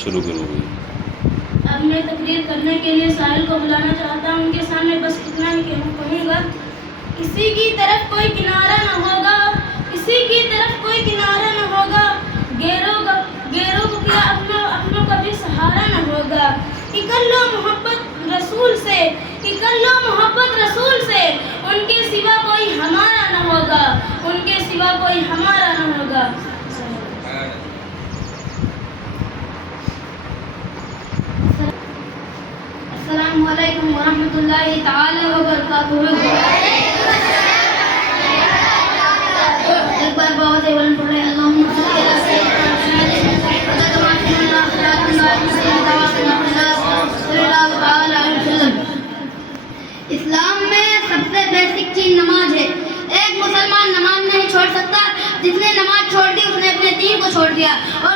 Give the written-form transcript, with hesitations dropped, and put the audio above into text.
شروع کرو گے. اب میں تقریر کرنے کے لیے ساحل کو بلانا چاہتا ہوں. ان کے سامنے بس اتنا ہی کہوں گا. کسی کی طرف کوئی کنارہ نہ ہوگا, کسی کی طرف کوئی کنارہ نہ ہوگا, گیروں کو کیا اپنوں کا بھی سہارا نہ ہوگا. کر لو محبت رسول سے, کر لو محبت رسول سے, ان کے سوا کوئی ہمارا نہ ہوگا, ان کے سوا کوئی ہمارا نہ ہوگا. السلام علیکم ورحمۃ اللہ تعالی وبرکاتہ. ایک بار بہت ہی بلند پڑھے اللہم صلی علی سیدنا محمد. اسلام میں سب سے بیسک چیز نماز ہے. ایک مسلمان نماز نہیں چھوڑ سکتا. جس نے نماز چھوڑ دی اس نے اپنے دین کو چھوڑ دیا. اور